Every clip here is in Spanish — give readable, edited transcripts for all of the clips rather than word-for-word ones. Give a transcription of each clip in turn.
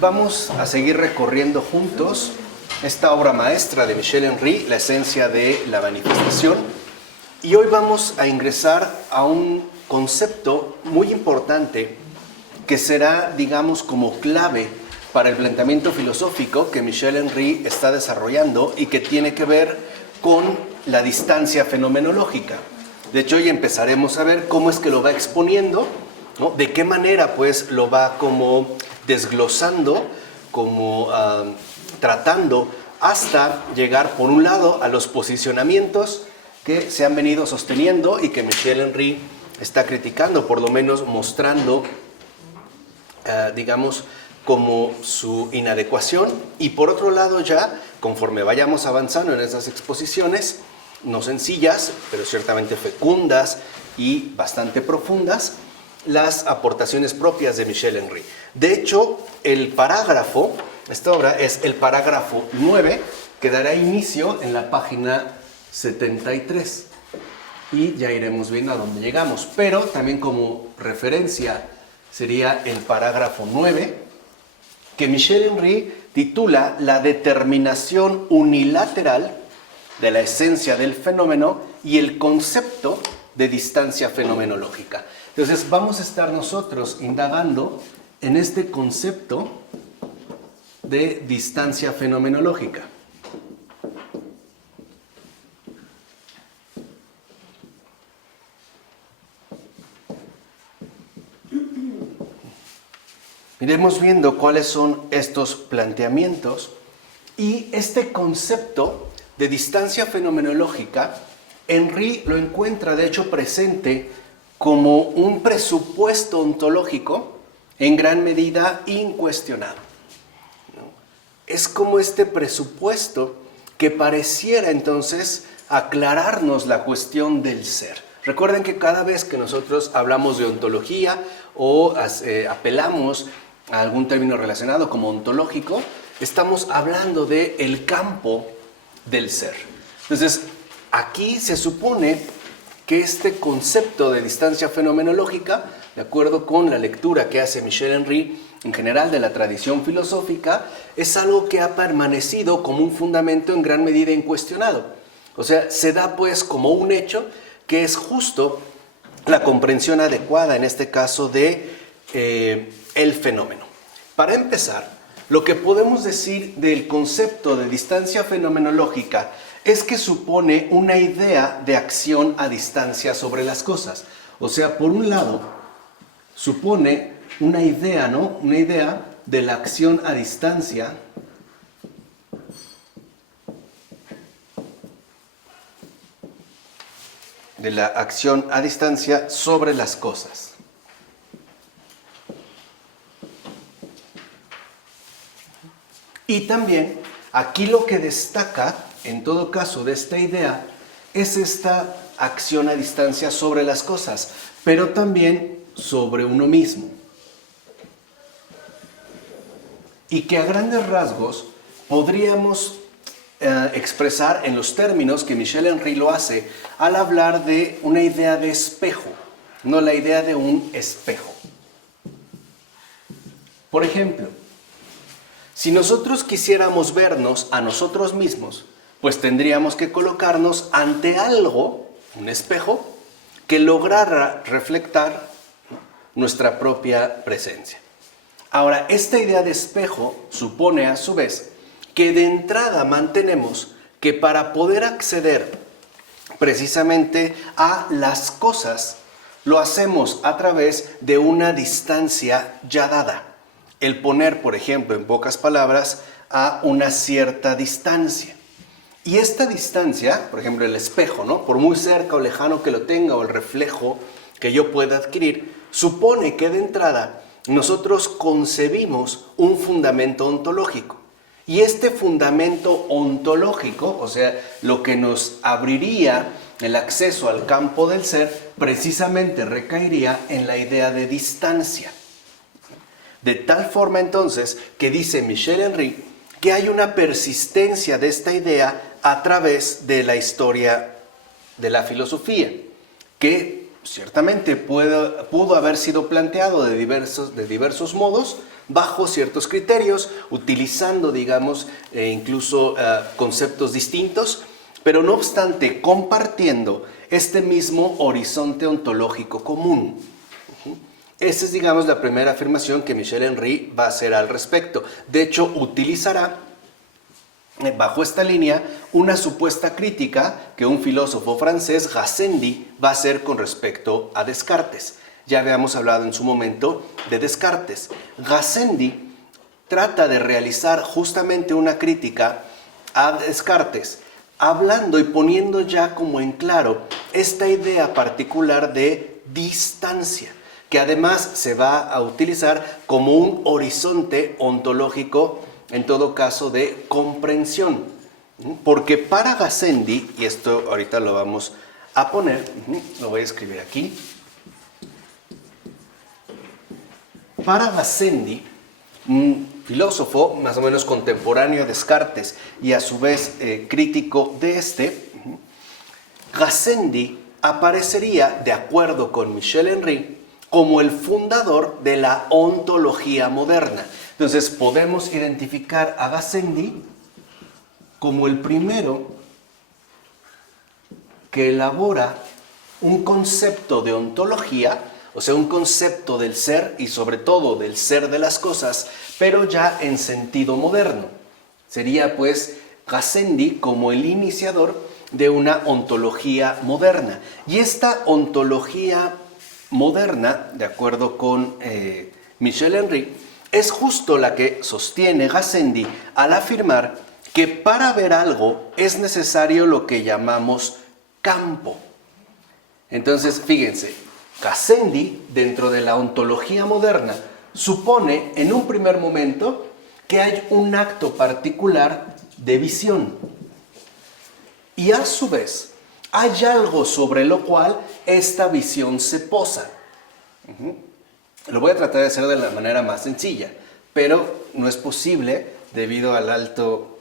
vamos a seguir recorriendo juntos esta obra maestra de Michel Henry, La esencia de la manifestación. Y hoy vamos a ingresar a un concepto muy importante que será, digamos, como clave para el planteamiento filosófico que Michel Henry está desarrollando y que tiene que ver con la distancia fenomenológica. De hecho, hoy empezaremos a ver cómo es que lo va exponiendo, ¿no? De qué manera pues lo va como desglosando, como tratando hasta llegar por un lado a los posicionamientos que se han venido sosteniendo y que Michel Henry está criticando, por lo menos mostrando, digamos, como su inadecuación. Y por otro lado ya, conforme vayamos avanzando en esas exposiciones, no sencillas, pero ciertamente fecundas y bastante profundas, las aportaciones propias de Michel Henry. De hecho, el parágrafo, esta obra es el parágrafo 9, que dará inicio en la página 73. Y ya iremos viendo a dónde llegamos. Pero también como referencia sería el parágrafo 9, que Michel Henry titula La determinación unilateral de la esencia del fenómeno y el concepto de distancia fenomenológica. Entonces vamos a estar nosotros indagando en este concepto de distancia fenomenológica. Iremos viendo cuáles son estos planteamientos y este concepto de distancia fenomenológica, Henry lo encuentra de hecho presente como un presupuesto ontológico en gran medida incuestionado. Es como este presupuesto que pareciera entonces aclararnos la cuestión del ser. Recuerden que cada vez que nosotros hablamos de ontología o apelamos a algún término relacionado como ontológico, estamos hablando del campo del ser. Entonces, aquí se supone que este concepto de distancia fenomenológica, de acuerdo con la lectura que hace Michel Henry en general de la tradición filosófica, es algo que ha permanecido como un fundamento en gran medida incuestionado. O sea, se da pues como un hecho que es justo la comprensión adecuada, en este caso, de el fenómeno. Para empezar, lo que podemos decir del concepto de distancia fenomenológica es que supone una idea de acción a distancia sobre las cosas. O sea, por un lado, supone una idea, ¿no? Una idea de la acción a distancia sobre las cosas. Y también aquí lo que destaca, en todo caso, de esta idea, es esta acción a distancia sobre las cosas, pero también sobre uno mismo. Y que a grandes rasgos podríamos expresar en los términos que Michel Henry lo hace al hablar de una idea de espejo, no la idea de un espejo. Por ejemplo, si nosotros quisiéramos vernos a nosotros mismos, pues tendríamos que colocarnos ante algo, un espejo, que lograra reflectar nuestra propia presencia. Ahora, esta idea de espejo supone a su vez que de entrada mantenemos que para poder acceder precisamente a las cosas, lo hacemos a través de una distancia ya dada. El poner, por ejemplo, en pocas palabras, a una cierta distancia. Y esta distancia, por ejemplo, el espejo, ¿no? Por muy cerca o lejano que lo tenga, o el reflejo que yo pueda adquirir, supone que de entrada nosotros concebimos un fundamento ontológico. Y este fundamento ontológico, o sea, lo que nos abriría el acceso al campo del ser, precisamente recaería en la idea de distancia. De tal forma entonces que dice Michel Henry que hay una persistencia de esta idea a través de la historia de la filosofía, que ciertamente pudo haber sido planteado de diversos modos, bajo ciertos criterios, utilizando, digamos, incluso conceptos distintos, pero no obstante, compartiendo este mismo horizonte ontológico común. Esa es, digamos, la primera afirmación que Michel Henry va a hacer al respecto. De hecho, utilizará, bajo esta línea, una supuesta crítica que un filósofo francés, Gassendi, va a hacer con respecto a Descartes. Ya habíamos hablado en su momento de Descartes. Gassendi trata de realizar justamente una crítica a Descartes, hablando y poniendo ya como en claro esta idea particular de distancia, que además se va a utilizar como un horizonte ontológico, en todo caso de comprensión. Porque para Gassendi, y esto ahorita lo vamos a poner, lo voy a escribir aquí, para Gassendi, un filósofo más o menos contemporáneo a Descartes y a su vez crítico de este, Gassendi aparecería, de acuerdo con Michel Henry, como el fundador de la ontología moderna. Entonces podemos identificar a Gassendi como el primero que elabora un concepto de ontología, o sea, un concepto del ser y sobre todo del ser de las cosas, pero ya en sentido moderno. Sería pues Gassendi como el iniciador de una ontología moderna. Y esta ontología moderna, de acuerdo con Michel Henry, es justo la que sostiene Gassendi al afirmar que para ver algo es necesario lo que llamamos campo. Entonces, fíjense, Gassendi, dentro de la ontología moderna, supone en un primer momento que hay un acto particular de visión. Y a su vez, hay algo sobre lo cual esta visión se posa. Lo voy a tratar de hacer de la manera más sencilla, pero no es posible debido al alto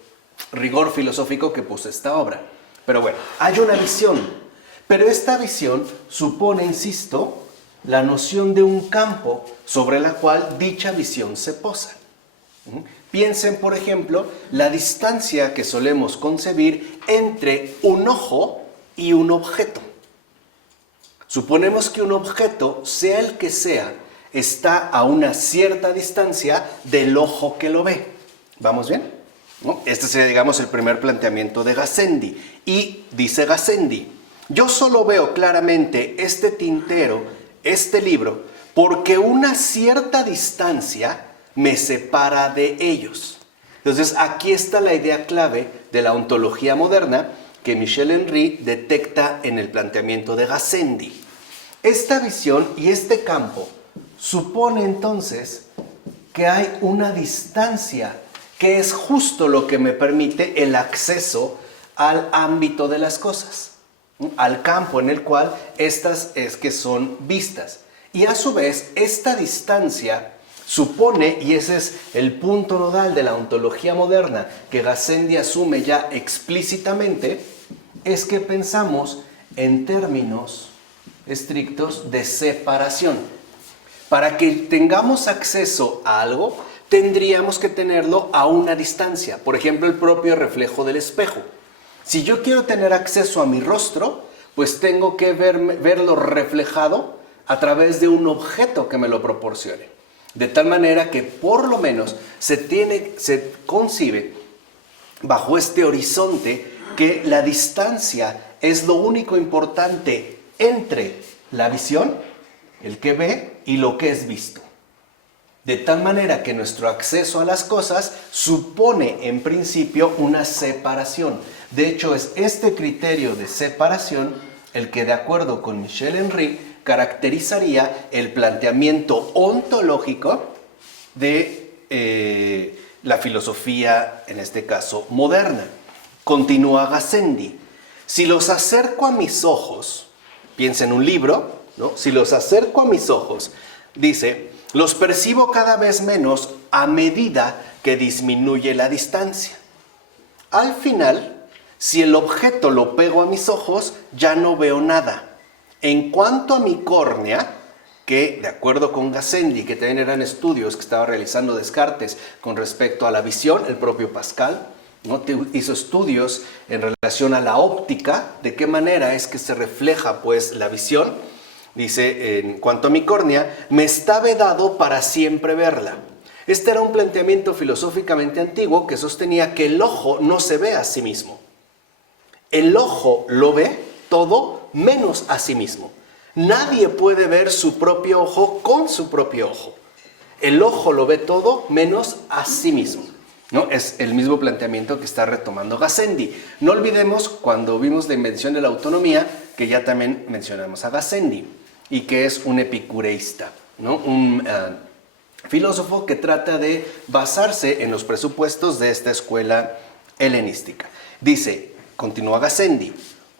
rigor filosófico que posee esta obra. Pero bueno, hay una visión, pero esta visión supone, insisto, la noción de un campo sobre la cual dicha visión se posa. Piensen, por ejemplo, la distancia que solemos concebir entre un ojo y un objeto. Suponemos que un objeto, sea el que sea, está a una cierta distancia del ojo que lo ve. ¿Vamos bien? ¿No? Este sería, digamos, el primer planteamiento de Gassendi. Y dice Gassendi, yo solo veo claramente este tintero, este libro, porque una cierta distancia me separa de ellos. Entonces, aquí está la idea clave de la ontología moderna que Michel Henry detecta en el planteamiento de Gassendi. Esta visión y este campo supone entonces que hay una distancia que es justo lo que me permite el acceso al ámbito de las cosas, al campo en el cual estas es que son vistas. Y a su vez, esta distancia supone, y ese es el punto nodal de la ontología moderna que Gassendi asume ya explícitamente, es que pensamos en términos estrictos de separación. Para que tengamos acceso a algo, tendríamos que tenerlo a una distancia. Por ejemplo, el propio reflejo del espejo. Si yo quiero tener acceso a mi rostro, pues tengo que verlo reflejado a través de un objeto que me lo proporcione. De tal manera que por lo menos se concibe bajo este horizonte que la distancia es lo único importante entre la visión, el que ve, y lo que es visto. De tal manera que nuestro acceso a las cosas supone en principio una separación. De hecho, es este criterio de separación el que, de acuerdo con Michel Henry, caracterizaría el planteamiento ontológico de la filosofía, en este caso, moderna. Continúa Gassendi. Si los acerco a mis ojos, piensa en un libro, ¿no? Si los acerco a mis ojos, dice, los percibo cada vez menos a medida que disminuye la distancia. Al final, si el objeto lo pego a mis ojos, ya no veo nada. En cuanto a mi córnea, que de acuerdo con Gassendi, que también eran estudios que estaba realizando Descartes con respecto a la visión, el propio Pascal, ¿no? Hizo estudios en relación a la óptica, de qué manera es que se refleja pues la visión. Dice, en cuanto a mi córnea, me está vedado para siempre verla. Este era un planteamiento filosóficamente antiguo que sostenía que el ojo no se ve a sí mismo. El ojo lo ve todo menos a sí mismo. Nadie puede ver su propio ojo con su propio ojo. El ojo lo ve todo menos a sí mismo, ¿no? Es el mismo planteamiento que está retomando Gassendi. No olvidemos, cuando vimos la invención de la autonomía, que ya también mencionamos a Gassendi, y que es un epicureísta, ¿no? Un filósofo que trata de basarse en los presupuestos de esta escuela helenística. Dice, continúa Gassendi,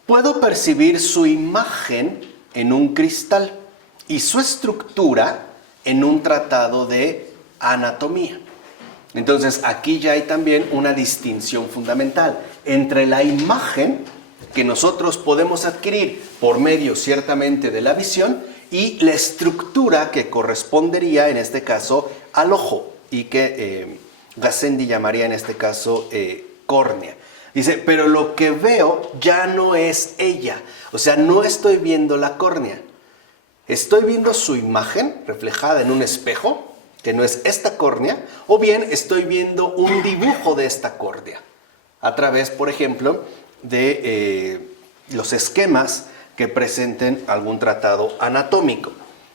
puedo percibir su imagen en un cristal y su estructura en un tratado de anatomía. Entonces aquí ya hay también una distinción fundamental entre la imagen que nosotros podemos adquirir por medio ciertamente de la visión y la estructura que correspondería en este caso al ojo y que Gassendi llamaría en este caso córnea. Dice, pero lo que veo ya no es ella, o sea, no estoy viendo la córnea, estoy viendo su imagen reflejada en un espejo, que no es esta córnea, o bien estoy viendo un dibujo de esta córnea, a través, por ejemplo, de los esquemas que presenten algún tratado anatómico.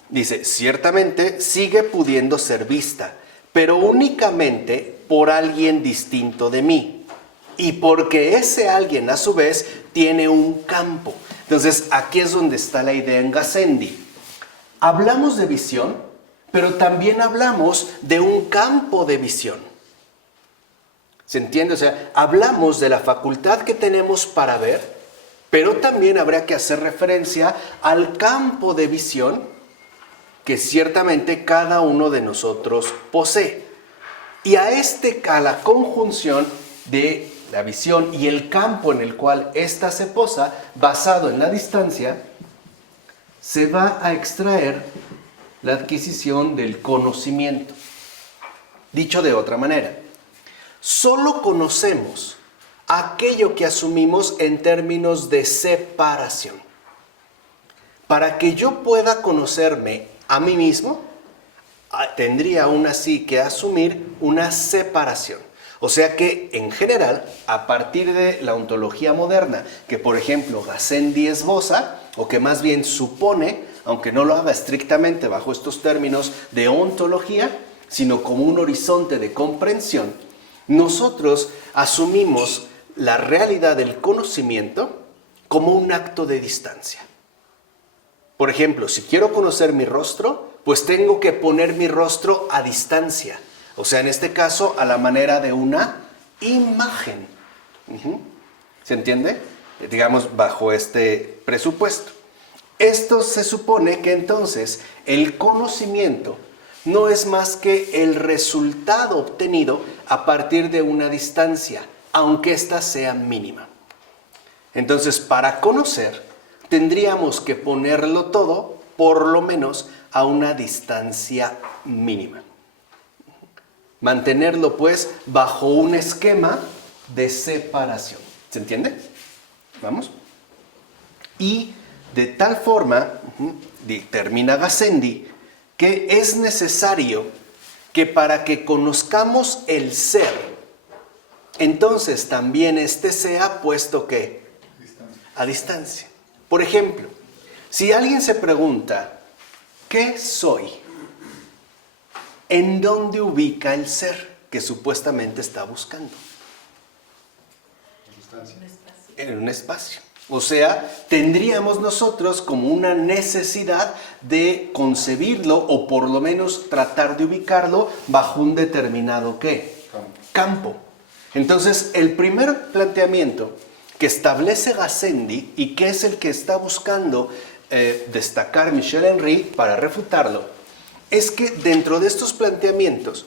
Dice, ciertamente sigue pudiendo ser vista, pero únicamente por alguien distinto de mí. Y porque ese alguien a su vez tiene un campo. Entonces aquí es donde está la idea en Gassendi. Hablamos de visión, pero también hablamos de un campo de visión. ¿Se entiende? O sea, hablamos de la facultad que tenemos para ver, pero también habría que hacer referencia al campo de visión que ciertamente cada uno de nosotros posee. Y a la conjunción de la visión y el campo en el cual ésta se posa, basado en la distancia, se va a extraer la adquisición del conocimiento. Dicho de otra manera, solo conocemos aquello que asumimos en términos de separación. Para que yo pueda conocerme a mí mismo, tendría aún así que asumir una separación. O sea que, en general, a partir de la ontología moderna, que por ejemplo Gassendi esboza, o que más bien supone, aunque no lo haga estrictamente bajo estos términos de ontología, sino como un horizonte de comprensión, nosotros asumimos la realidad del conocimiento como un acto de distancia. Por ejemplo, si quiero conocer mi rostro, pues tengo que poner mi rostro a distancia. O sea, en este caso, a la manera de una imagen. ¿Se entiende? Digamos, bajo este presupuesto. Esto se supone que entonces el conocimiento no es más que el resultado obtenido a partir de una distancia, aunque ésta sea mínima. Entonces, para conocer, tendríamos que ponerlo todo, por lo menos, a una distancia mínima. Mantenerlo, pues, bajo un esquema de separación. ¿Se entiende? ¿Vamos? Y de tal forma, determina Gassendi, que es necesario que para que conozcamos el ser, entonces también este sea puesto que a distancia. Por ejemplo, si alguien se pregunta, ¿qué soy? ¿En dónde ubica el ser que supuestamente está buscando? En un espacio. O sea, tendríamos nosotros como una necesidad de concebirlo o por lo menos tratar de ubicarlo bajo un determinado ¿qué? Campo. Entonces, el primer planteamiento que establece Gassendi y que es el que está buscando destacar Michel Henry para refutarlo, es que dentro de estos planteamientos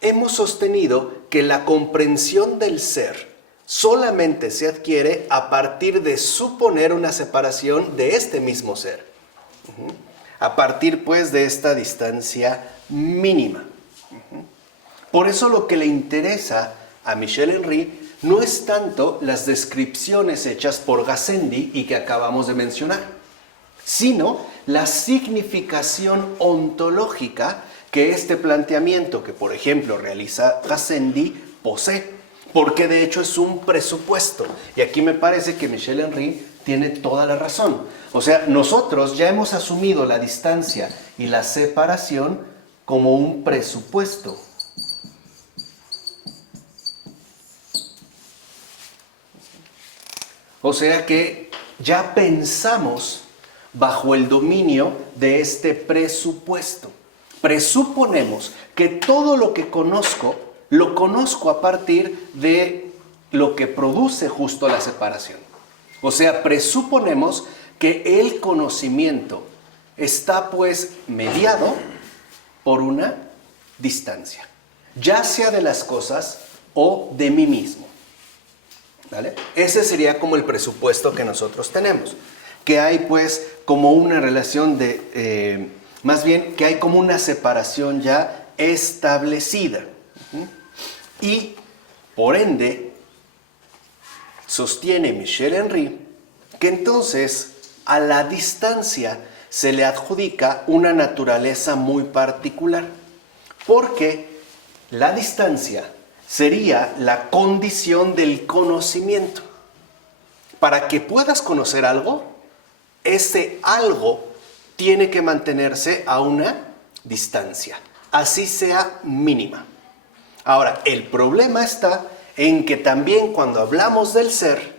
hemos sostenido que la comprensión del ser solamente se adquiere a partir de suponer una separación de este mismo ser. a partir pues de esta distancia mínima. Por eso lo que le interesa a Michel Henry no es tanto las descripciones hechas por Gassendi y que acabamos de mencionar, sino la significación ontológica que este planteamiento que, por ejemplo, realiza Gassendi posee, porque de hecho es un presupuesto. Y aquí me parece que Michel Henry tiene toda la razón. O sea, nosotros ya hemos asumido la distancia y la separación como un presupuesto. O sea que ya pensamos bajo el dominio de este presupuesto. Presuponemos que todo lo que conozco, lo conozco a partir de lo que produce justo la separación. O sea, presuponemos que el conocimiento está pues mediado por una distancia, ya sea de las cosas o de mí mismo. ¿Vale? Ese sería como el presupuesto que nosotros tenemos, que hay pues como una relación de, más bien que hay como una separación ya establecida. Y por ende, sostiene Michel Henry que entonces a la distancia se le adjudica una naturaleza muy particular, porque la distancia sería la condición del conocimiento. Para que puedas conocer algo, ese algo tiene que mantenerse a una distancia, así sea mínima. Ahora, el problema está en que también cuando hablamos del ser,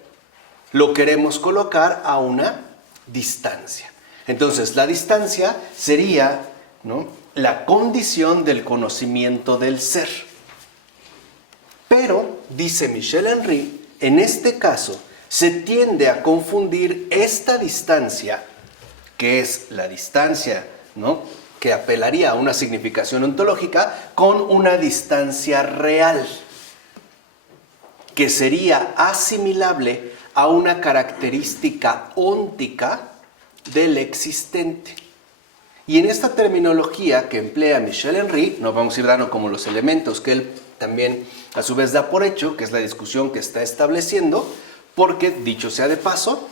lo queremos colocar a una distancia. Entonces, la distancia sería, ¿no?, la condición del conocimiento del ser. Pero, dice Michel Henry, en este caso se tiende a confundir esta distancia, que es la distancia, ¿no?, que apelaría a una significación ontológica, con una distancia real, que sería asimilable a una característica óntica del existente. Y en esta terminología que emplea Michel Henry, nos vamos a ir dando como los elementos que él también a su vez da por hecho, que es la discusión que está estableciendo, porque, dicho sea de paso,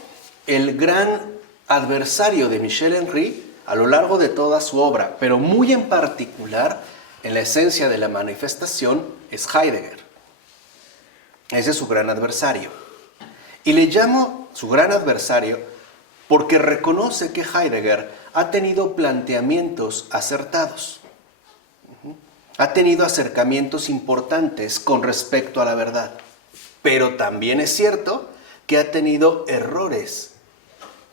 el gran adversario de Michel Henry a lo largo de toda su obra, pero muy en particular en la esencia de la manifestación, es Heidegger. Ese es su gran adversario. Y le llamo su gran adversario porque reconoce que Heidegger ha tenido planteamientos acertados. Ha tenido acercamientos importantes con respecto a la verdad. Pero también es cierto que ha tenido errores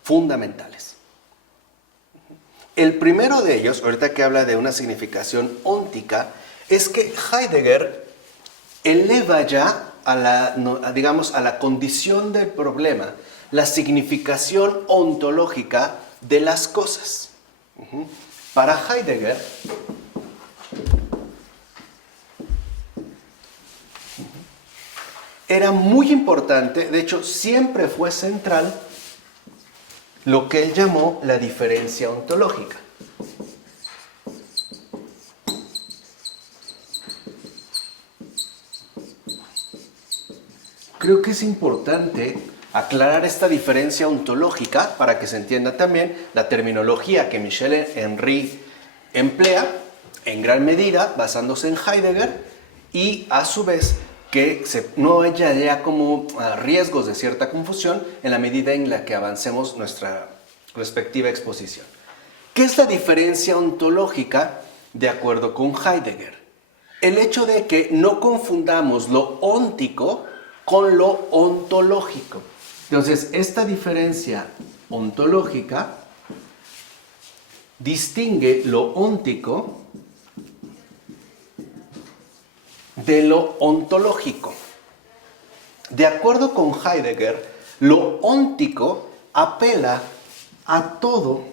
fundamentales. El primero de ellos, ahorita que habla de una significación óntica, es que Heidegger eleva ya a la condición del problema la significación ontológica de las cosas. Para Heidegger, era muy importante, de hecho siempre fue central, lo que él llamó la diferencia ontológica. Creo que es importante aclarar esta diferencia ontológica para que se entienda también la terminología que Michel Henry emplea en gran medida basándose en Heidegger y a su vez que no haya ya como riesgos de cierta confusión en la medida en la que avancemos nuestra respectiva exposición. ¿Qué es la diferencia ontológica de acuerdo con Heidegger? El hecho de que no confundamos lo óntico con lo ontológico. Entonces, esta diferencia ontológica distingue lo óntico de lo ontológico. De acuerdo con Heidegger, lo óntico apela a todo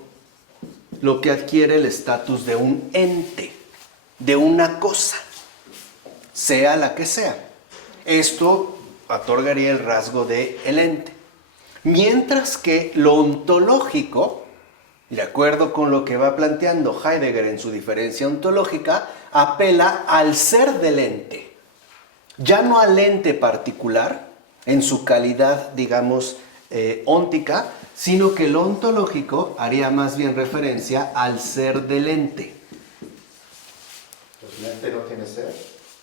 lo que adquiere el estatus de un ente, de una cosa, sea la que sea. Esto otorgaría el rasgo de el ente. Mientras que lo ontológico Y de acuerdo con lo que va planteando Heidegger en su diferencia ontológica, apela al ser del ente, ya no al ente particular en su calidad, digamos, óntica, sino que lo ontológico haría más bien referencia al ser del ente. Pues el ente no tiene ser.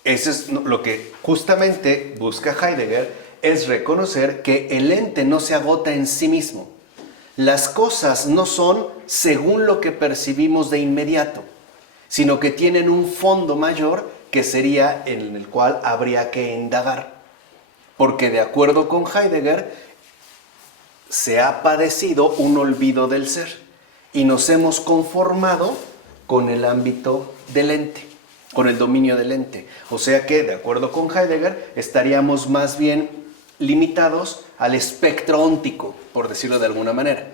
Eso es lo que justamente busca Heidegger, es reconocer que el ente no se agota en sí mismo. Las cosas no son según lo que percibimos de inmediato, sino que tienen un fondo mayor que sería en el cual habría que indagar. Porque de acuerdo con Heidegger, se ha padecido un olvido del ser y nos hemos conformado con el ámbito del ente, con el dominio del ente. O sea que, de acuerdo con Heidegger, estaríamos más bien limitados al espectro óntico, por decirlo de alguna manera.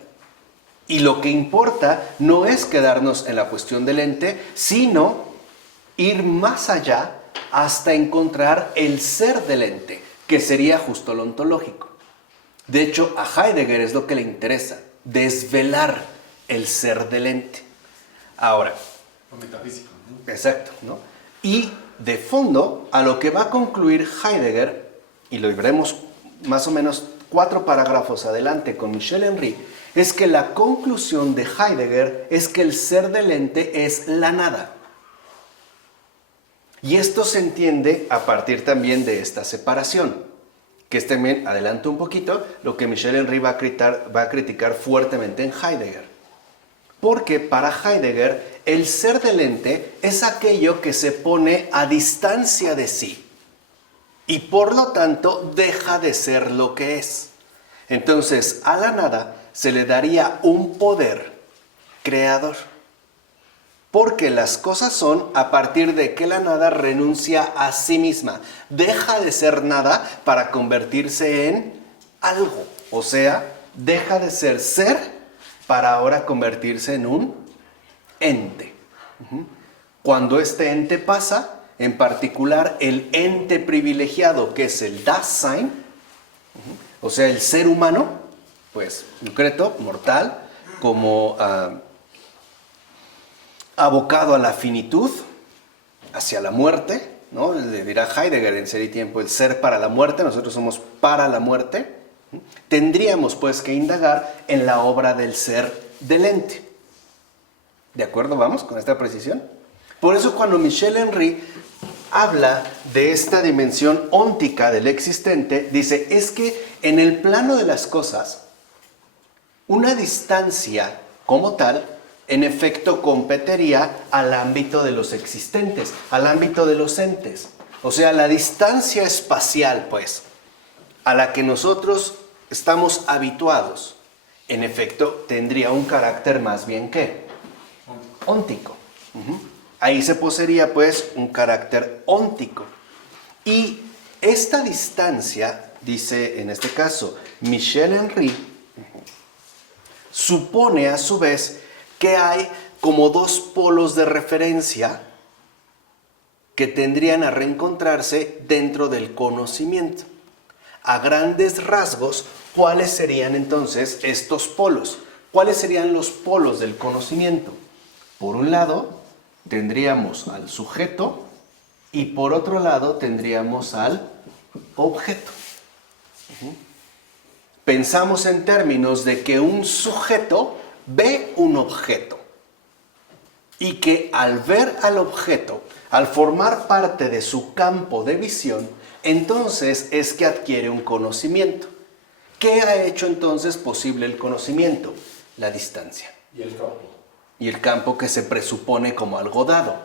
Y lo que importa no es quedarnos en la cuestión del ente, sino ir más allá hasta encontrar el ser del ente, que sería justo lo ontológico. De hecho, a Heidegger es lo que le interesa, desvelar el ser del ente. Ahora, Lo metafísico, ¿no? exacto, ¿no? Y de fondo, a lo que va a concluir Heidegger, y lo veremos más o menos 4 parágrafos adelante con Michel Henry, es que la conclusión de Heidegger es que el ser del ente es la nada. Y esto se entiende a partir también de esta separación, que es también, adelanto un poquito, lo que Michel Henry va a criticar fuertemente en Heidegger. Porque para Heidegger, el ser del ente es aquello que se pone a distancia de sí y por lo tanto deja de ser lo que es. Entonces, a la nada se le daría un poder creador. Porque las cosas son a partir de que la nada renuncia a sí misma. Deja de ser nada para convertirse en algo. O sea, deja de ser ser para ahora convertirse en un ente. Cuando este ente pasa, en particular el ente privilegiado que es el Dasein, o sea, el ser humano, pues concreto, mortal, como abocado a la finitud, hacia la muerte, ¿no? Le dirá Heidegger en Ser y Tiempo, el ser para la muerte, nosotros somos para la muerte. Tendríamos pues que indagar en la obra del ser del ente. ¿De acuerdo? ¿Vamos con esta precisión? Por eso cuando Michel Henry habla de esta dimensión óntica del existente, dice, es que en el plano de las cosas, una distancia como tal, en efecto competiría al ámbito de los existentes, al ámbito de los entes. O sea, la distancia espacial, pues, a la que nosotros estamos habituados, en efecto, tendría un carácter más bien ¿qué? Óntico. Ahí se poseería, pues, un carácter óntico. Y esta distancia, dice en este caso Michel Henry, supone a su vez que hay como dos polos de referencia que tendrían a reencontrarse dentro del conocimiento. A grandes rasgos, ¿cuáles serían entonces estos polos? ¿Cuáles serían los polos del conocimiento? Por un lado, tendríamos al sujeto y por otro lado tendríamos al objeto. Pensamos en términos de que un sujeto ve un objeto y que al ver al objeto, al formar parte de su campo de visión, entonces es que adquiere un conocimiento. ¿Qué ha hecho entonces posible el conocimiento? La distancia. Y el campo. Y el campo que se presupone como algo dado.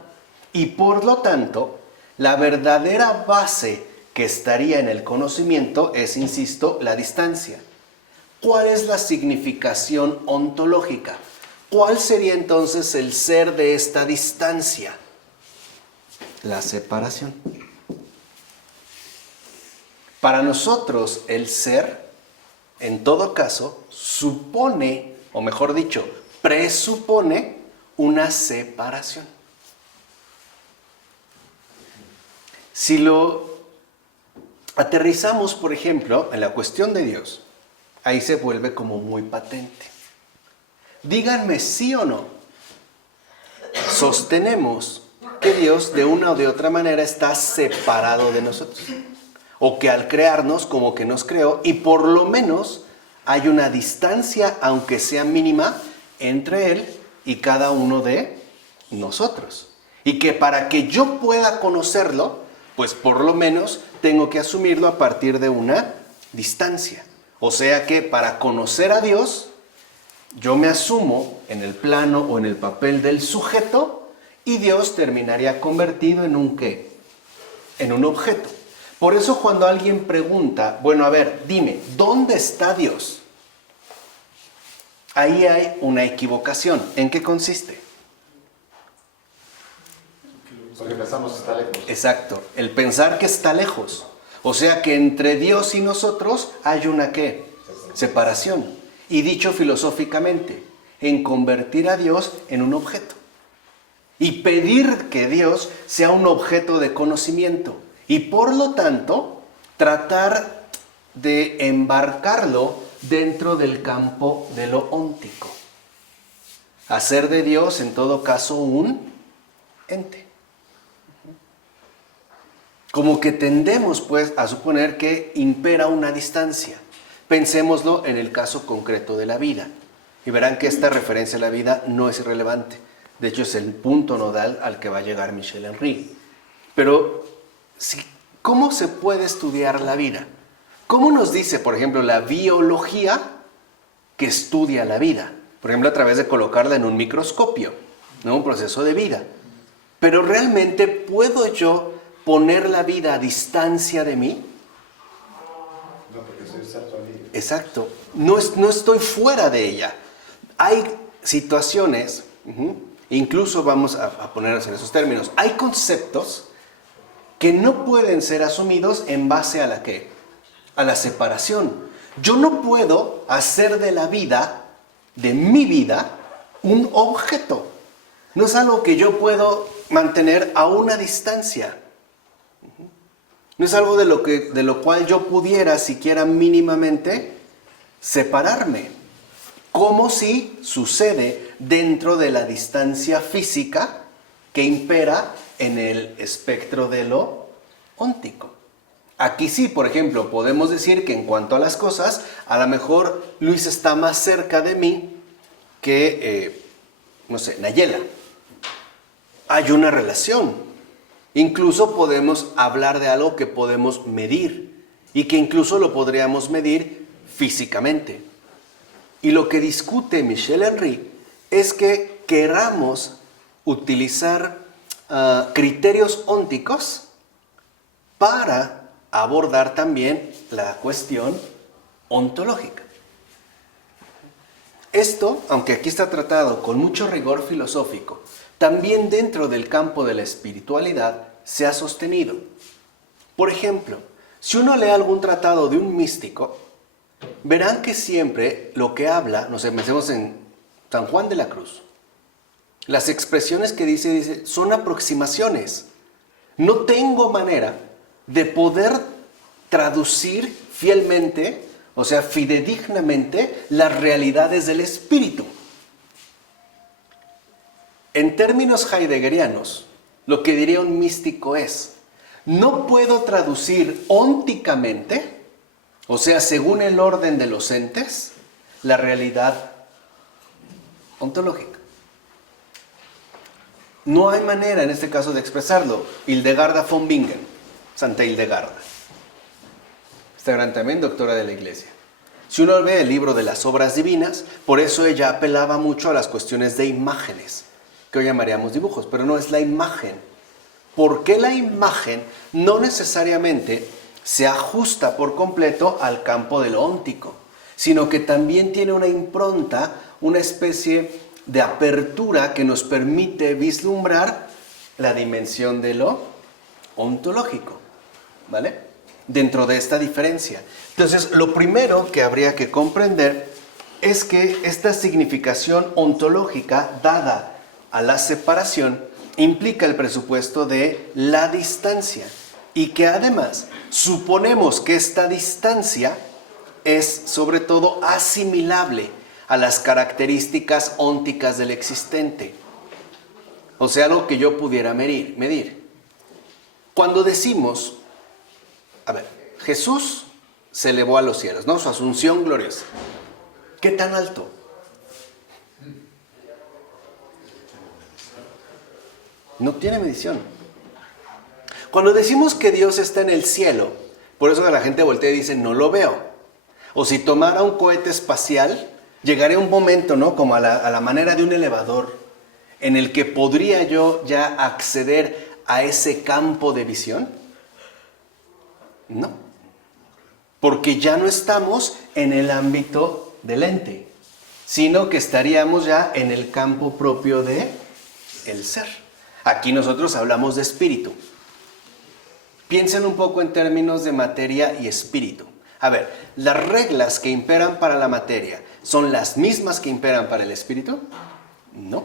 Y por lo tanto, la verdadera base que estaría en el conocimiento es, insisto, la distancia. ¿Cuál es la significación ontológica? ¿Cuál sería entonces el ser de esta distancia? La separación. Para nosotros el ser, en todo caso, supone, o mejor dicho, presupone una separación. Si lo aterrizamos, por ejemplo, en la cuestión de Dios, ahí se vuelve como muy patente. Díganme sí o no. Sostenemos que Dios de una o de otra manera está separado de nosotros. O que al crearnos como que nos creó y por lo menos hay una distancia, aunque sea mínima, entre Él y cada uno de nosotros. Y que para que yo pueda conocerlo, pues por lo menos tengo que asumirlo a partir de una distancia. O sea que para conocer a Dios, yo me asumo en el plano o en el papel del sujeto y Dios terminaría convertido en un ¿qué? En un objeto. Por eso cuando alguien pregunta, bueno, a ver, dime, ¿dónde está Dios? Ahí hay una equivocación. ¿En qué consiste? Porque pensamos que está lejos. Exacto, el pensar que está lejos. O sea que entre Dios y nosotros hay una ¿qué? Separación. Y dicho filosóficamente, en convertir a Dios en un objeto. Y pedir que Dios sea un objeto de conocimiento. Y por lo tanto, tratar de embarcarlo dentro del campo de lo óntico. Hacer de Dios, en todo caso, un ente. Como que tendemos, pues, a suponer que impera una distancia. Pensémoslo en el caso concreto de la vida. Y verán que esta referencia a la vida no es irrelevante. De hecho, es el punto nodal al que va a llegar Michel Henry. Pero, ¿cómo se puede estudiar la vida? ¿Cómo nos dice, por ejemplo, la biología que estudia la vida? Por ejemplo, a través de colocarla en un microscopio, ¿no? Un proceso de vida. Pero realmente, ¿puedo yo poner la vida a distancia de mí? No, porque soy exacto ahí. Exacto. No estoy fuera de ella. Hay situaciones, incluso vamos a ponernos en esos términos, hay conceptos que no pueden ser asumidos en base a la ¿qué? A la separación. Yo no puedo hacer de la vida, de mi vida, un objeto. No es algo que yo puedo mantener a una distancia. No es algo de lo cual yo pudiera siquiera mínimamente separarme. Como si sucede dentro de la distancia física que impera en el espectro de lo óntico. Aquí sí, por ejemplo, podemos decir que en cuanto a las cosas, a lo mejor Luis está más cerca de mí que, Nayela. Hay una relación. Incluso podemos hablar de algo que podemos medir y que incluso lo podríamos medir físicamente. Y lo que discute Michel Henry es que queramos utilizar criterios ónticos para abordar también la cuestión ontológica. Esto, aunque aquí está tratado con mucho rigor filosófico, también dentro del campo de la espiritualidad se ha sostenido. Por ejemplo, si uno lee algún tratado de un místico, verán que siempre lo que habla, pensemos en San Juan de la Cruz, las expresiones que dice, son aproximaciones. No tengo manera de poder traducir fielmente, o sea, fidedignamente, las realidades del espíritu. En términos heideggerianos, lo que diría un místico es, no puedo traducir ónticamente, o sea, según el orden de los entes, la realidad ontológica. No hay manera en este caso de expresarlo. Hildegarda von Bingen, Santa Hildegarda, esta gran también doctora de la Iglesia. Si uno ve el libro de las obras divinas, por eso ella apelaba mucho a las cuestiones de imágenes, que hoy llamaríamos dibujos, pero no es la imagen. Porque la imagen no necesariamente se ajusta por completo al campo de lo óntico, sino que también tiene una impronta, una especie de apertura que nos permite vislumbrar la dimensión de lo ontológico, ¿vale? Dentro de esta diferencia. Entonces, lo primero que habría que comprender es que esta significación ontológica dada a la separación implica el presupuesto de la distancia y que además suponemos que esta distancia es sobre todo asimilable a las características ónticas del existente. O sea, algo que yo pudiera medir. Cuando decimos, a ver, Jesús se elevó a los cielos, ¿no? Su asunción gloriosa. ¿Qué tan alto? No tiene medición. Cuando decimos que Dios está en el cielo, por eso la gente voltea y dice, no lo veo. O si tomara un cohete espacial, llegaría un momento, ¿no? Como a la manera de un elevador, en el que podría yo ya acceder a ese campo de visión. No. Porque ya no estamos en el ámbito del ente, sino que estaríamos ya en el campo propio de el ser. Aquí nosotros hablamos de espíritu. Piensen un poco en términos de materia y espíritu. A ver, ¿las reglas que imperan para la materia son las mismas que imperan para el espíritu? No.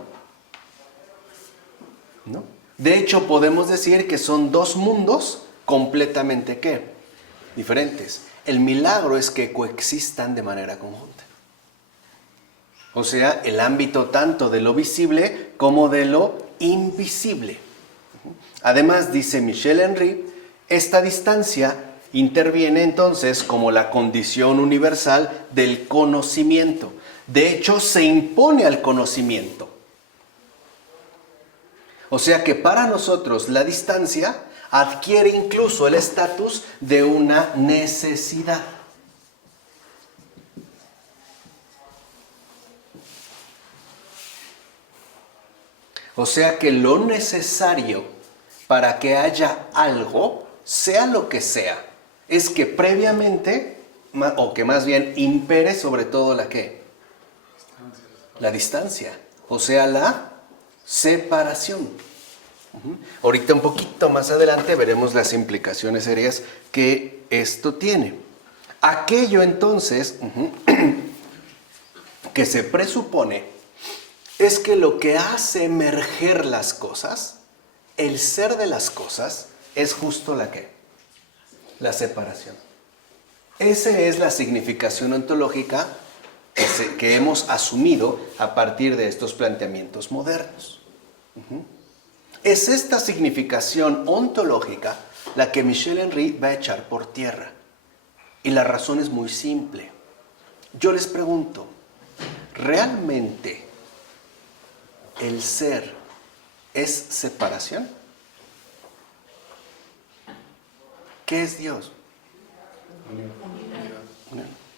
No. De hecho, podemos decir que son dos mundos completamente, ¿qué? Diferentes. El milagro es que coexistan de manera conjunta. O sea, el ámbito tanto de lo visible como de lo invisible. Además, dice Michel Henry, esta distancia interviene entonces como la condición universal del conocimiento. De hecho, se impone al conocimiento. O sea que para nosotros la distancia adquiere incluso el estatus de una necesidad. O sea que lo necesario para que haya algo, sea lo que sea, es que previamente, o que más bien impere sobre todo la ¿qué? La distancia, o sea la separación. Ahorita un poquito más adelante veremos las implicaciones serias que esto tiene. Aquello entonces que se presupone es que lo que hace emerger las cosas, el ser de las cosas, es justo la ¿qué? La separación. Esa es la significación ontológica que hemos asumido a partir de estos planteamientos modernos. Es esta significación ontológica la que Michel Henry va a echar por tierra. Y la razón es muy simple. Yo les pregunto, ¿realmente el ser es separación? ¿Qué es Dios?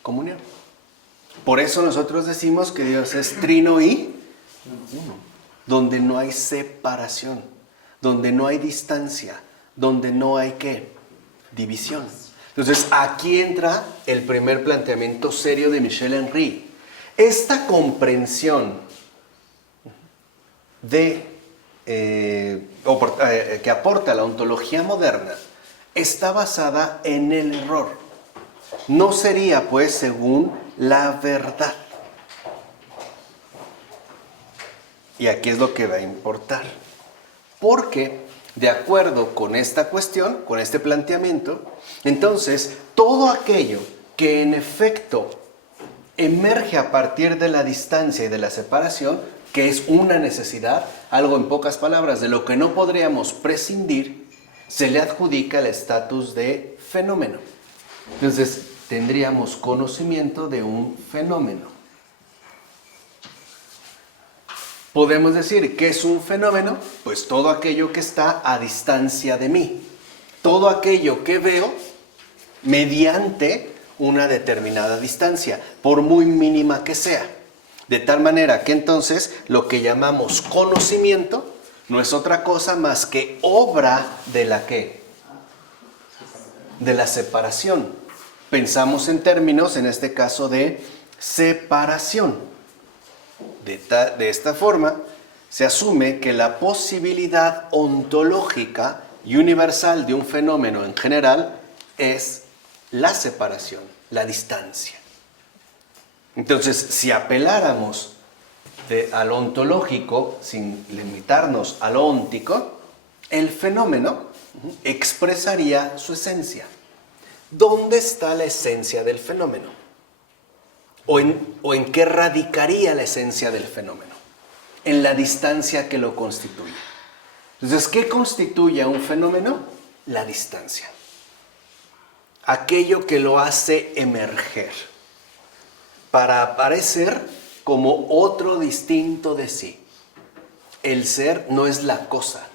Comunión. Por eso nosotros decimos que Dios es trino y uno, donde no hay separación, donde no hay distancia, donde no hay ¿qué? División. Entonces aquí entra el primer planteamiento serio de Michel Henry. Esta comprensión que aporta la ontología moderna está basada en el error. No sería, pues, según la verdad. Y aquí es lo que va a importar. Porque, de acuerdo con esta cuestión, con este planteamiento, entonces, todo aquello que en efecto emerge a partir de la distancia y de la separación, que es una necesidad, algo en pocas palabras de lo que no podríamos prescindir, se le adjudica el estatus de fenómeno. Entonces, tendríamos conocimiento de un fenómeno. Podemos decir, ¿qué es un fenómeno? Pues todo aquello que está a distancia de mí. Todo aquello que veo mediante una determinada distancia, por muy mínima que sea. De tal manera que entonces lo que llamamos conocimiento no es otra cosa más que obra de la ¿qué? De la separación. Pensamos en términos, en este caso, de separación. De esta forma, se asume que la posibilidad ontológica y universal de un fenómeno en general es la separación, la distancia. Entonces, si apeláramos a lo ontológico, sin limitarnos a lo óntico, el fenómeno expresaría su esencia. ¿Dónde está la esencia del fenómeno? o en qué radicaría la esencia del fenómeno, en la distancia que lo constituye. Entonces, ¿qué constituye a un fenómeno? La distancia. Aquello que lo hace emerger para aparecer como otro distinto de sí. El ser no es la cosa.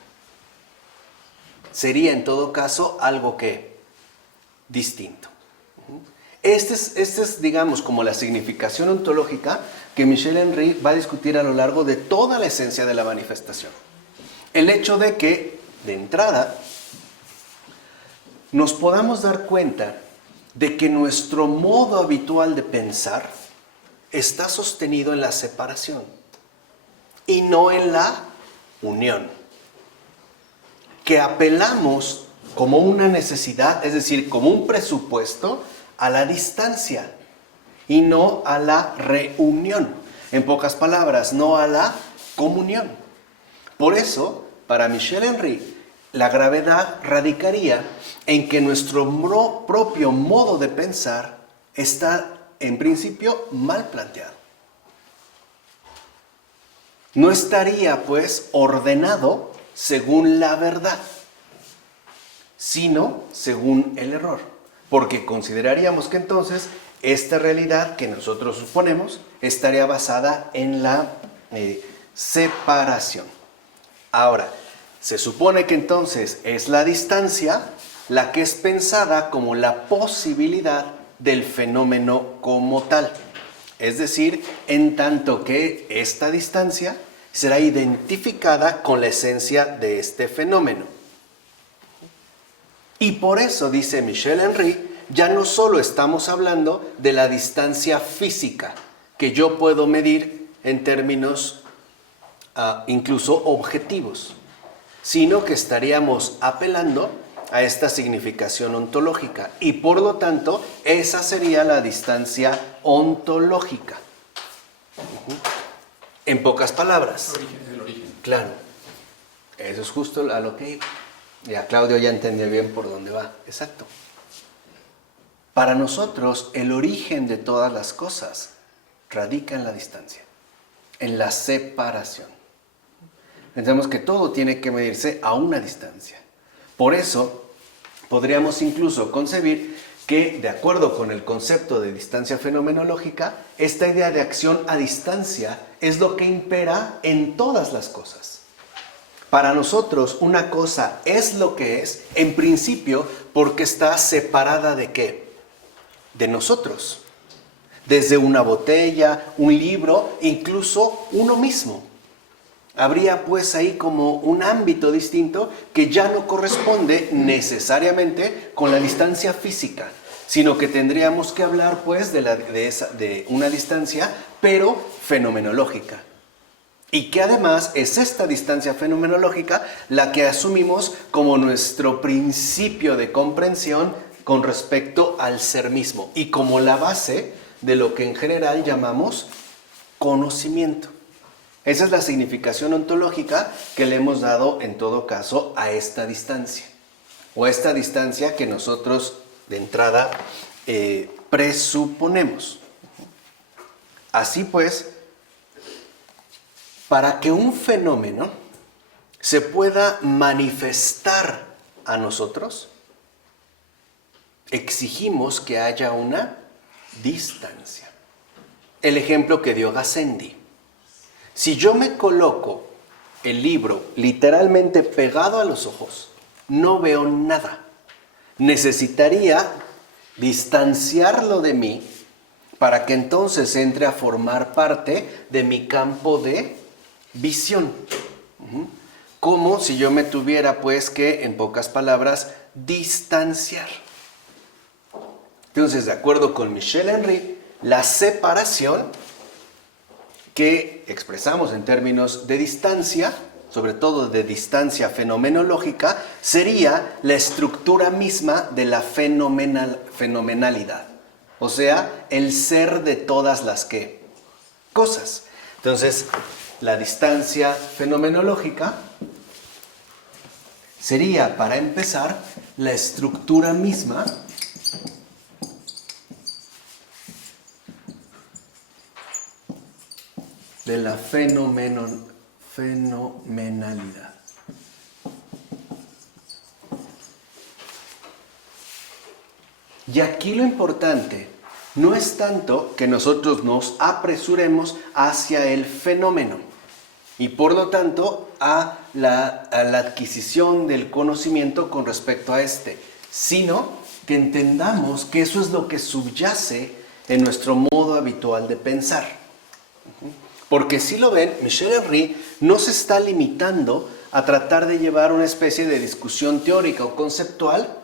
Sería en todo caso algo que distinto. Esta es, digamos, como la significación ontológica que Michel Henry va a discutir a lo largo de toda la esencia de la manifestación. El hecho de que, de entrada, nos podamos dar cuenta de que nuestro modo habitual de pensar está sostenido en la separación y no en la unión. Que apelamos como una necesidad, es decir, como un presupuesto, a la distancia y no a la reunión. En pocas palabras, no a la comunión. Por eso, para Michel Henry, la gravedad radicaría en que nuestro propio modo de pensar está, en principio, mal planteado. No estaría, pues, ordenado según la verdad, sino según el error. Porque consideraríamos que entonces esta realidad que nosotros suponemos estaría basada en la separación. Ahora, se supone que entonces es la distancia la que es pensada como la posibilidad del fenómeno como tal. Es decir, en tanto que esta distancia será identificada con la esencia de este fenómeno. Y por eso, dice Michel Henry, ya no solo estamos hablando de la distancia física, que yo puedo medir en términos incluso objetivos, sino que estaríamos apelando a esta significación ontológica. Y por lo tanto, esa sería la distancia ontológica. En pocas palabras. El origen. Claro. Eso es justo a lo que iba. Ya Claudio ya entendió bien por dónde va. Exacto. Para nosotros, el origen de todas las cosas radica en la distancia, en la separación. Pensamos que todo tiene que medirse a una distancia. Por eso, podríamos incluso concebir que, de acuerdo con el concepto de distancia fenomenológica, esta idea de acción a distancia es lo que impera en todas las cosas. Para nosotros, una cosa es lo que es, en principio, porque está separada ¿de qué? De nosotros. Desde una botella, un libro, incluso uno mismo. Habría pues ahí como un ámbito distinto que ya no corresponde necesariamente con la distancia física, sino que tendríamos que hablar pues de una distancia, pero fenomenológica. Y que además es esta distancia fenomenológica la que asumimos como nuestro principio de comprensión con respecto al ser mismo y como la base de lo que en general llamamos conocimiento. Esa es la significación ontológica que le hemos dado en todo caso a esta distancia, o a esta distancia que nosotros de entrada presuponemos. Así pues, para que un fenómeno se pueda manifestar a nosotros, exigimos que haya una distancia. El ejemplo que dio Gassendi. Si yo me coloco el libro literalmente pegado a los ojos, no veo nada. Necesitaría distanciarlo de mí para que entonces entre a formar parte de mi campo de visión. Como si yo me tuviera pues que, en pocas palabras, distanciar. Entonces, de acuerdo con Michel Henry, la separación que expresamos en términos de distancia, sobre todo de distancia fenomenológica, sería la estructura misma de la fenomenalidad. O sea, el ser de todas las cosas. Entonces, la distancia fenomenológica sería, para empezar, la estructura misma de la fenomenalidad. Y aquí lo importante no es tanto que nosotros nos apresuremos hacia el fenómeno y por lo tanto a la adquisición del conocimiento con respecto a este, sino que entendamos que eso es lo que subyace en nuestro modo habitual de pensar. Porque si lo ven, Michel Henry no se está limitando a tratar de llevar una especie de discusión teórica o conceptual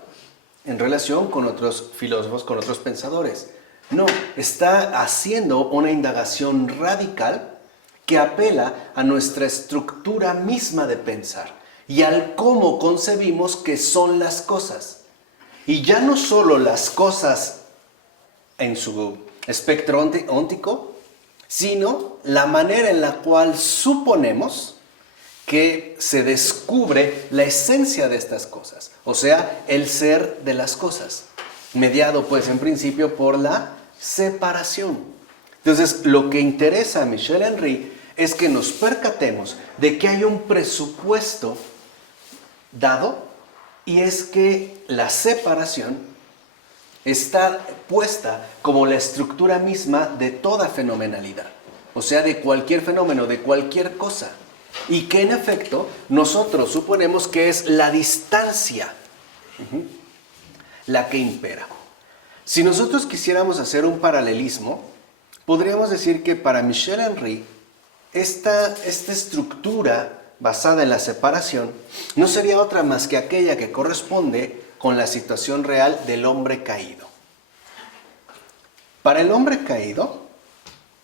en relación con otros filósofos, con otros pensadores. No, está haciendo una indagación radical que apela a nuestra estructura misma de pensar y al cómo concebimos que son las cosas. Y ya no solo las cosas en su espectro óntico, sino la manera en la cual suponemos que se descubre la esencia de estas cosas, o sea, el ser de las cosas, mediado pues en principio por la separación. Entonces, lo que interesa a Michel Henry es que nos percatemos de que hay un presupuesto dado, y es que la separación está puesta como la estructura misma de toda fenomenalidad, o sea, de cualquier fenómeno, de cualquier cosa. Y que en efecto nosotros suponemos que es la distancia la que impera. Si nosotros quisiéramos hacer un paralelismo, podríamos decir que para Michel Henry esta estructura basada en la separación no sería otra más que aquella que corresponde con la situación real del hombre caído. Para el hombre caído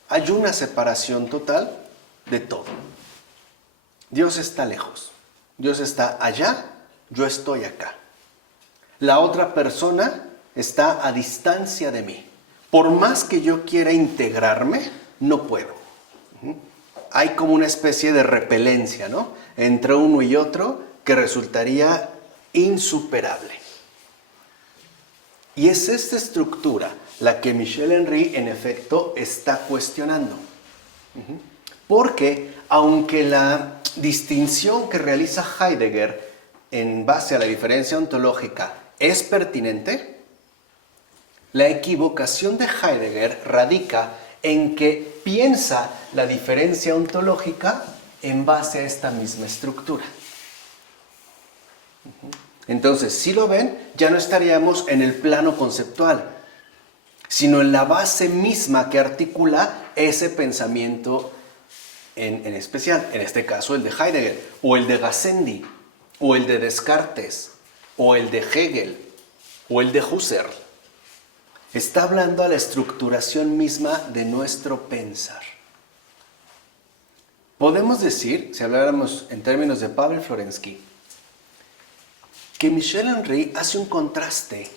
hay una separación total de todo. Dios está lejos, Dios está allá, yo estoy acá. La otra persona está a distancia de mí. Por más que yo quiera integrarme, no puedo. Hay como una especie de repelencia, ¿no?, entre uno y otro que resultaría insuperable. Y es esta estructura la que Michel Henry en efecto está cuestionando. Porque aunque la distinción que realiza Heidegger en base a la diferencia ontológica es pertinente, la equivocación de Heidegger radica en que piensa la diferencia ontológica en base a esta misma estructura. Entonces, si lo ven, ya no estaríamos en el plano conceptual, sino en la base misma que articula ese pensamiento en especial, en este caso el de Heidegger, o el de Gassendi, o el de Descartes, o el de Hegel, o el de Husserl. Está hablando a la estructuración misma de nuestro pensar. Podemos decir, si habláramos en términos de Pavel Florensky, que Michel Henry hace un contraste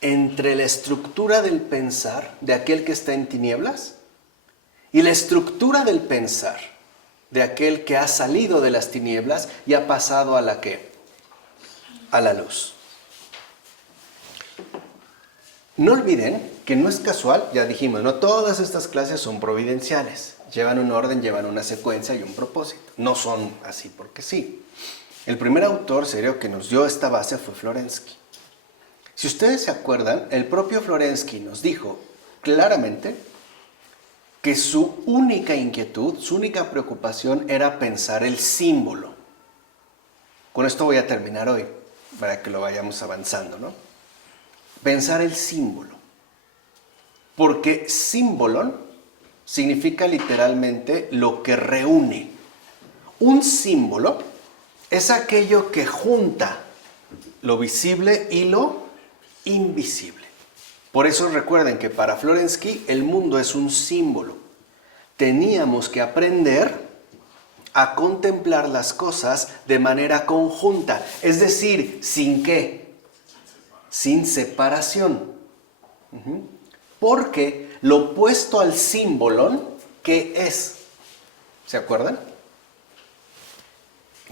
entre la estructura del pensar de aquel que está en tinieblas y la estructura del pensar de aquel que ha salido de las tinieblas y ha pasado a la ¿qué? A la luz. No olviden que no es casual, ya dijimos, no todas estas clases son providenciales, llevan un orden, llevan una secuencia y un propósito, no son así porque sí. El primer autor serio que nos dio esta base fue Florensky. Si ustedes se acuerdan, el propio Florensky nos dijo claramente que su única inquietud, su única preocupación era pensar el símbolo. Con esto voy a terminar hoy, para que lo vayamos avanzando, ¿no? Pensar el símbolo. Porque símbolon significa literalmente lo que reúne. Un símbolo es aquello que junta lo visible y lo invisible. Por eso recuerden que para Florensky el mundo es un símbolo. Teníamos que aprender a contemplar las cosas de manera conjunta, es decir, ¿sin qué? Sin separación. Porque lo opuesto al símbolon, ¿qué es? ¿Se acuerdan?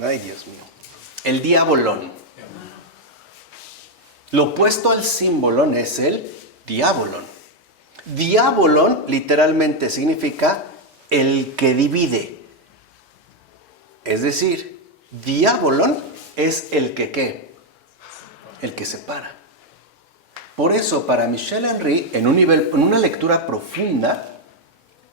Ay, Dios mío. El diabolón. Lo opuesto al símbolon es el diabolón. Diabolón literalmente significa el que divide. Es decir, diabolon es el que ¿qué? El que separa. Por eso, para Michel Henry, en una lectura profunda,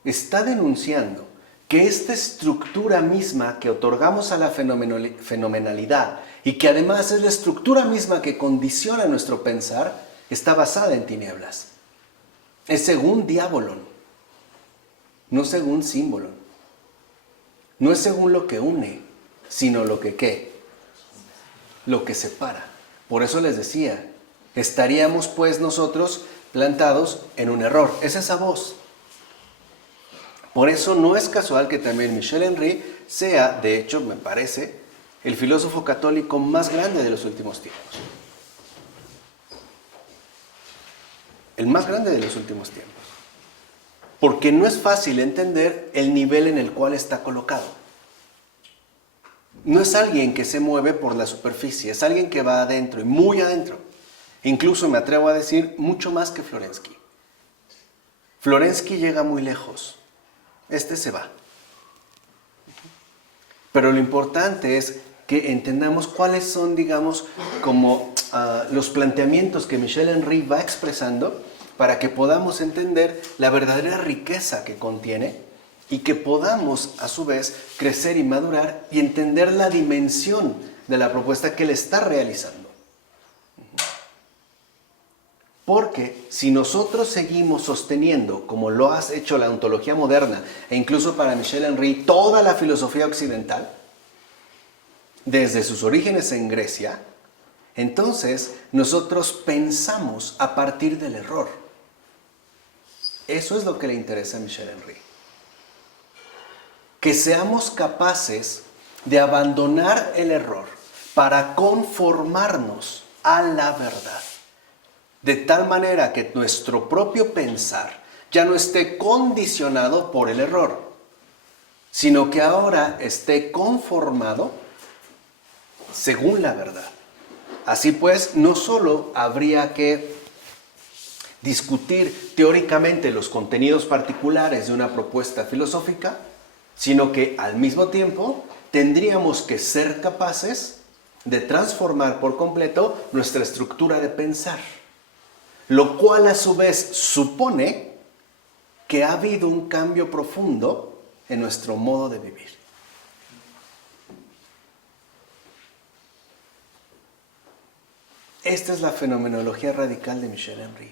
está denunciando que esta estructura misma que otorgamos a la fenomenalidad y que además es la estructura misma que condiciona nuestro pensar, está basada en tinieblas. Es según diabolon, no según símbolon. No es según lo que une, sino lo que ¿qué? Lo que separa. Por eso les decía, estaríamos pues nosotros plantados en un error. Es esa voz. Por eso no es casual que también Michel Henry sea, de hecho, me parece, el filósofo católico más grande de los últimos tiempos. El más grande de los últimos tiempos. Porque no es fácil entender el nivel en el cual está colocado. No es alguien que se mueve por la superficie, es alguien que va adentro y muy adentro. Incluso me atrevo a decir mucho más que Florensky. Florensky llega muy lejos, este se va. Pero lo importante es que entendamos cuáles son, digamos, como los planteamientos que Michel Henry va expresando para que podamos entender la verdadera riqueza que contiene y que podamos, a su vez, crecer y madurar y entender la dimensión de la propuesta que él está realizando. Porque si nosotros seguimos sosteniendo, como lo ha hecho la ontología moderna, e incluso para Michel Henry, toda la filosofía occidental, desde sus orígenes en Grecia, entonces nosotros pensamos a partir del error. Eso es lo que le interesa a Michel Henry. Que seamos capaces de abandonar el error para conformarnos a la verdad. De tal manera que nuestro propio pensar ya no esté condicionado por el error, sino que ahora esté conformado según la verdad. Así pues, no solo habría que discutir teóricamente los contenidos particulares de una propuesta filosófica, sino que al mismo tiempo tendríamos que ser capaces de transformar por completo nuestra estructura de pensar, lo cual a su vez supone que ha habido un cambio profundo en nuestro modo de vivir. Esta es la fenomenología radical de Michel Henry.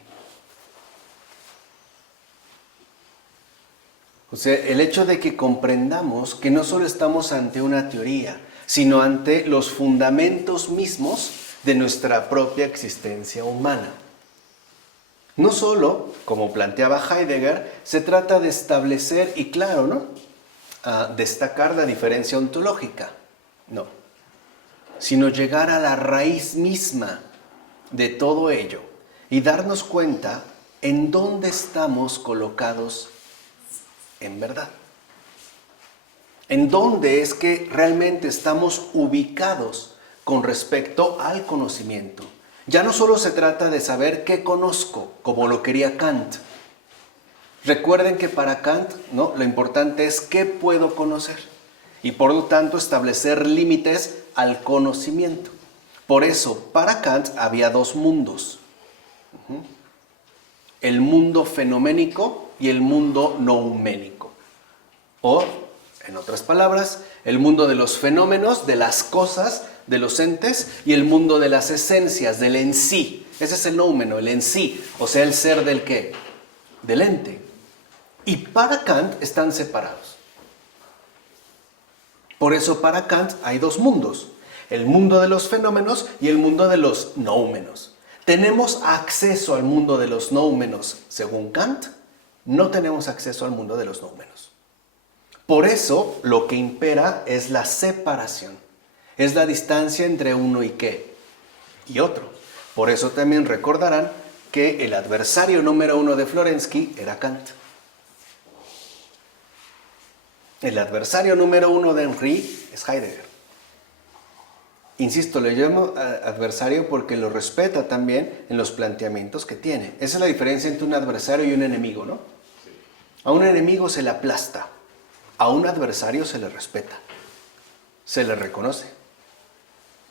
O sea, el hecho de que comprendamos que no solo estamos ante una teoría, sino ante los fundamentos mismos de nuestra propia existencia humana. No solo, como planteaba Heidegger, se trata de establecer, y claro, ¿no? Destacar la diferencia ontológica, no, sino llegar a la raíz misma de todo ello y darnos cuenta en dónde estamos colocados en verdad. En dónde es que realmente estamos ubicados con respecto al conocimiento. Ya no solo se trata de saber qué conozco, como lo quería Kant. Recuerden que para Kant, ¿no?, lo importante es qué puedo conocer y por lo tanto establecer límites al conocimiento. Por eso, para Kant había dos mundos. El mundo fenoménico y el mundo nouménico. O, en otras palabras, el mundo de los fenómenos, de las cosas, de los entes, y el mundo de las esencias, del en sí. Ese es el noumeno, el en sí, o sea, el ser del qué, del ente. Y para Kant están separados. Por eso para Kant hay dos mundos, el mundo de los fenómenos y el mundo de los noumenos. ¿Tenemos acceso al mundo de los noumenos según Kant? No tenemos acceso al mundo de los noumenos. Por eso lo que impera es la separación, es la distancia entre uno y qué, y otro. Por eso también recordarán que el adversario número uno de Florensky era Kant. El adversario número uno de Henry es Heidegger. Insisto, le llamo adversario porque lo respeta también en los planteamientos que tiene. Esa es la diferencia entre un adversario y un enemigo, ¿no? A un enemigo se le aplasta, A un adversario se le respeta, se le reconoce.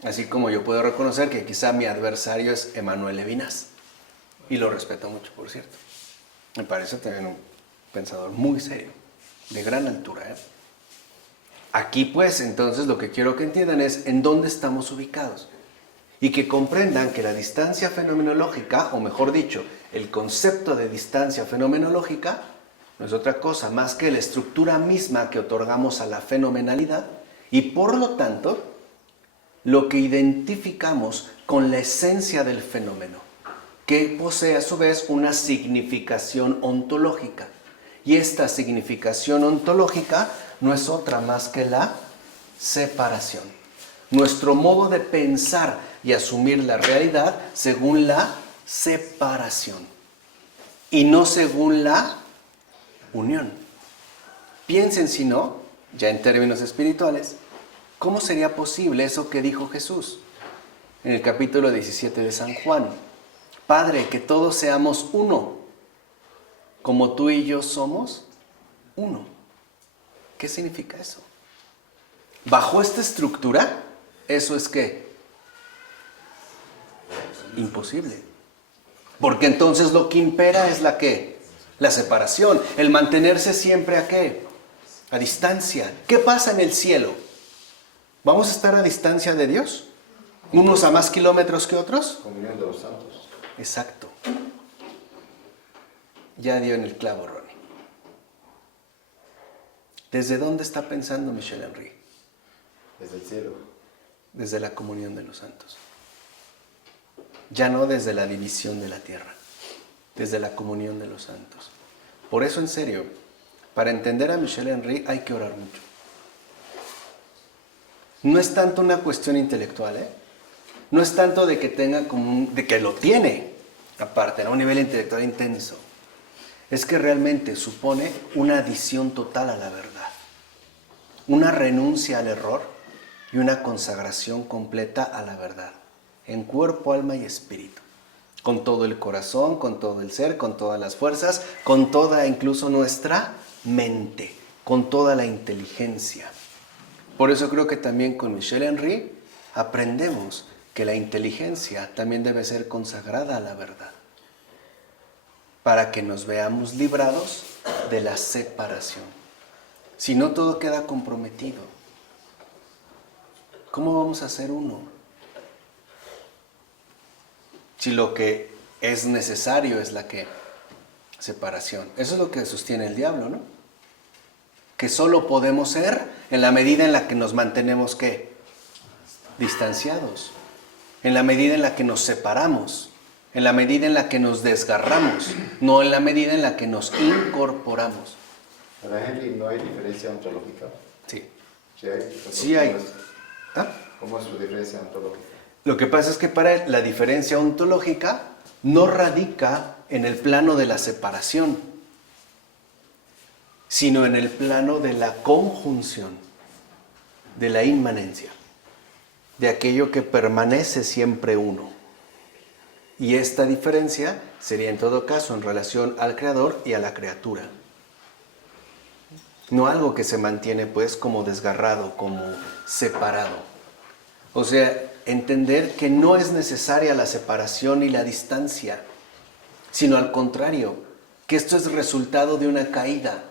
Así como yo puedo reconocer que quizá mi adversario es Emmanuel Levinas. Y lo respeto mucho, por cierto. Me parece también un pensador muy serio, de gran altura, ¿eh? Aquí pues entonces lo que quiero que entiendan es en dónde estamos ubicados. Y que comprendan que la distancia fenomenológica, o mejor dicho, el concepto de distancia fenomenológica, no es otra cosa más que la estructura misma que otorgamos a la fenomenalidad y por lo tanto lo que identificamos con la esencia del fenómeno, que posee a su vez una significación ontológica. Y esta significación ontológica no es otra más que la separación. Nuestro modo de pensar y asumir la realidad según la separación y no según la unión. Piensen, si no, ya en términos espirituales, ¿cómo sería posible eso que dijo Jesús en el capítulo 17 de San Juan? Padre, que todos seamos uno, como tú y yo somos uno. ¿Qué significa eso? Bajo esta estructura, eso es ¿qué? Imposible. Porque entonces lo que impera es la ¿qué? La separación, el mantenerse siempre ¿a qué? A distancia. ¿Qué pasa en el cielo? ¿Vamos a estar a distancia de Dios? ¿Unos a más kilómetros que otros? Comunión de los santos. Exacto. Ya dio en el clavo, Ronnie. ¿Desde dónde está pensando Michel Henry? Desde el cielo. Desde la comunión de los santos. Ya no desde la división de la tierra, desde la comunión de los santos. Por eso, en serio, para entender a Michel Henry hay que orar mucho. No es tanto una cuestión intelectual, ¿eh? No es tanto de que tenga como de que lo tiene, aparte, a un nivel intelectual intenso. Es que realmente supone una adición total a la verdad, una renuncia al error y una consagración completa a la verdad, en cuerpo, alma y espíritu, con todo el corazón, con todo el ser, con todas las fuerzas, con toda incluso nuestra mente, con toda la inteligencia. Por eso creo que también con Michel Henry aprendemos que la inteligencia también debe ser consagrada a la verdad, para que nos veamos librados de la separación. Si no, todo queda comprometido. ¿Cómo vamos a ser uno? Si lo que es necesario es la que separación. Eso es lo que sostiene el diablo, ¿no? Que solo podemos ser en la medida en la que nos mantenemos, ¿qué? Distanciados. En la medida en la que nos separamos. En la medida en la que nos desgarramos. No en la medida en la que nos incorporamos. Para Henry no hay diferencia ontológica. Sí. Sí hay. Sí hay. ¿Ah? ¿Cómo es su diferencia ontológica? Lo que pasa es que para él la diferencia ontológica no radica en el plano de la separación, sino en el plano de la conjunción, de la inmanencia, de aquello que permanece siempre uno. Y esta diferencia sería en todo caso en relación al Creador y a la criatura. No algo que se mantiene pues como desgarrado, como separado. O sea, entender que no es necesaria la separación y la distancia, sino al contrario, que esto es resultado de una caída,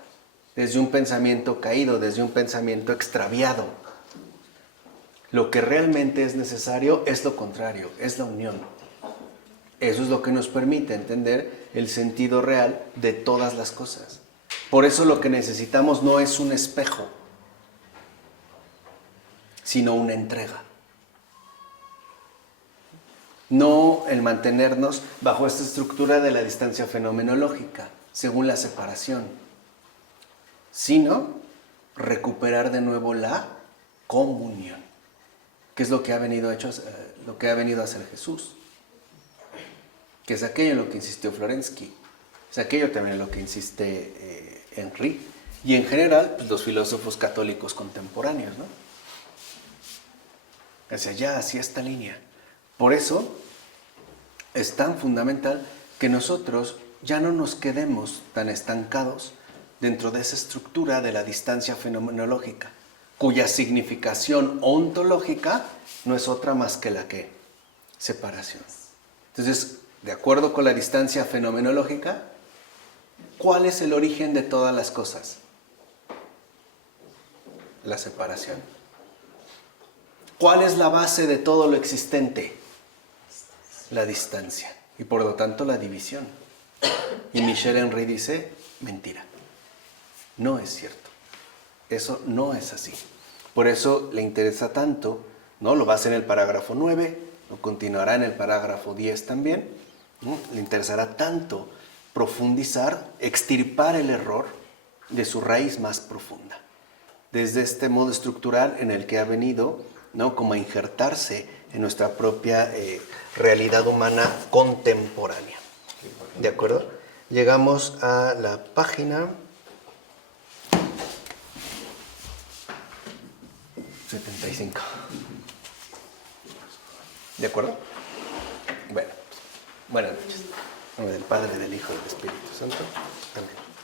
desde un pensamiento caído, desde un pensamiento extraviado. Lo que realmente es necesario es lo contrario, es la unión. Eso es lo que nos permite entender el sentido real de todas las cosas. Por eso lo que necesitamos no es un espejo, sino una entrega. No el mantenernos bajo esta estructura de la distancia fenomenológica, según la separación, sino recuperar de nuevo la comunión, que es lo que ha venido a hacer Jesús, que es aquello en lo que insistió Florensky, es aquello también en lo que insiste Henry, y en general pues, los filósofos católicos contemporáneos, ¿no? Hacia allá, hacia esta línea. Por eso es tan fundamental que nosotros ya no nos quedemos tan estancados dentro de esa estructura de la distancia fenomenológica, cuya significación ontológica no es otra más que la que separación. Entonces, de acuerdo con la distancia fenomenológica, ¿cuál es el origen de todas las cosas? La separación. ¿Cuál es la base de todo lo existente? La distancia. Y por lo tanto la división. Y Michel Henry dice, mentira. No es cierto. Eso no es así. Por eso le interesa tanto, ¿no? Lo va a hacer en el parágrafo 9, lo continuará en el parágrafo 10 también, ¿no? Le interesará tanto profundizar, extirpar el error de su raíz más profunda. Desde este modo estructural en el que ha venido, ¿no? Como a injertarse en nuestra propia realidad humana contemporánea. ¿De acuerdo? Llegamos a la página 75. ¿De acuerdo? Bueno, buenas noches. En nombre del Padre, del Hijo y del Espíritu Santo. Amén.